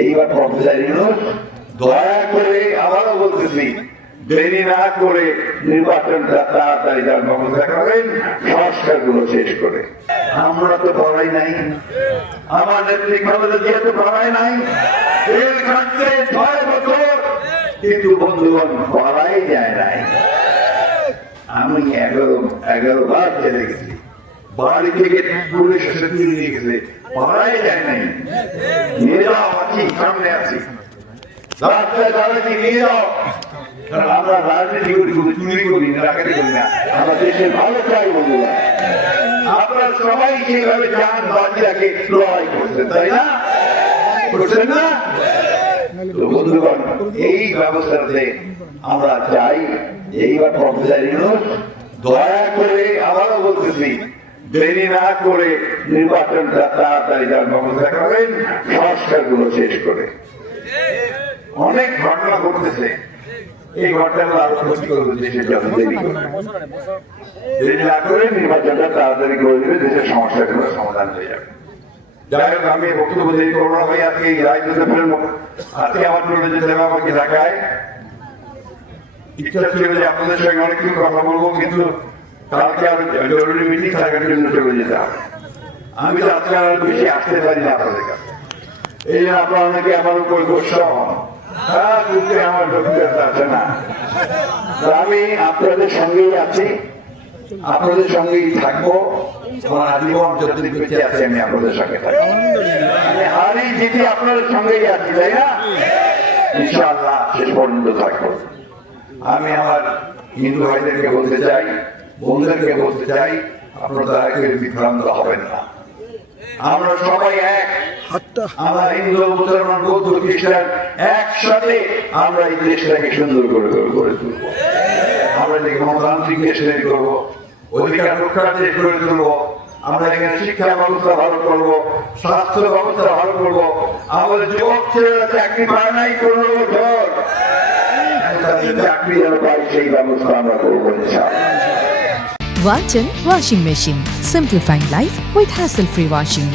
এইবার প্রফেসর ইউনূস দয়া করে আবারও বলতেছি, দেরি না করে নির্বাচনটা তাড়াতাড়ি ব্যবস্থা করেন, সংস্কারগুলো শেষ করে। আমরা তো পড়াই নাই, আমার নেত্রী খালেদা জিয়া তো পড়াই নাই, জেল খাটছে ৬ বছর, কিন্তু বন্ধুগণ পড়াই যায় নাই। আমি 11 বার চলে গেছি, বাড়ি থেকে পুলিশ এসে তুলে নিয়ে গেছে, পড়াই যায় নাই। নিয়ে যাও, আছি সামনে আছি, রাস্তায় তাদেরকে নিয়ে যাও। কারণ আমরা রাজনীতি করি, চুরি করি, ডাকাতি করি না, আমরা দেশের ভালো চাই। বন্ধুরা, আপনারা সবাই সেইভাবে জান বাজি রাখে লড়াই করছেন, তাই না? করছেন না? তো বন্ধুগণ, এই ব্যবস্থাতে আমরা চাই এইবার প্রফেসর ইউনূস দয়া করে আবারও বলতেছি, দেরি না করে নির্বাচনটা তাড়াতাড়ি ব্যবস্থা করেন, সংস্কারগুলো শেষ করে। অনেক ঘটনা ঘটতেছে, এই ঘটনাগুলো আরো ক্ষতি করবে দেশের জন্য। দেরি না করে নির্বাচনটা তাড়াতাড়ি করে দিলে দেশের সমস্যাগুলো সমাধান হয়ে যাবে। যাই হোক, আমি বক্তব্য দেরি করবো না ভাই, আজকে এই রাজনীতি ফেলবো। আজকে আমার চলে যেতে হবে আমাকে ঢাকায়। ইচ্ছা ছিল যে আপনাদের সঙ্গে অনেক কিছু কথা বলবো, কিন্তু কালকে আর জরুরি মিটিং থাকার জন্য চলে যেতে হবে। আমি তো আজকে আর বেশি আসতে পারি না আপনাদের কাছে, এই জন্য আপনারা অনেকে আমার উপর গোসা হন, আমার ডকুমেন্ট আছে না। আমি আপনাদের সঙ্গেই আছি, আপনাদের সঙ্গেই থাকবো, আমার আজীবন যতদিন বেঁচে আছি আমি আপনাদের সঙ্গে থাকবো। আমি হারি জিতি আপনাদের সঙ্গেই আছি, তাই না? ইনশাআল্লাহ শেষ পর্যন্ত থাকবো। আমি আমার হিন্দু ভাইদেরকে বলতে চাই, বন্ধুদেরকে বলতে চাই, আপনারা দয়া করে বিভ্রান্ত হবেন না। আমরা সবাই এক, আমরা হিন্দু, মুসলমান, বৌদ্ধ, খ্রিস্টান একসাথে আমরা এই দেশটাকে সুন্দর করে গড়ে তুলবো। আমরা এটাকে গণতান্ত্রিক দেশ তৈরি করবো, অধিকার রক্ষার দেশ গড়ে তুলবো। আমরা এখানে শিক্ষা ব্যবস্থা ভালো করবো, স্বাস্থ্য ব্যবস্থা ভালো করবো। আমাদের যুবক ছেলেরা চাকরি পায় নাই 15 বছর, চাকরি যেন পাই সেই ব্যবস্থা আমরা করবো ইনশাআল্লাহ। Walton Washing Machine. Simplifying life with hassle-free washing.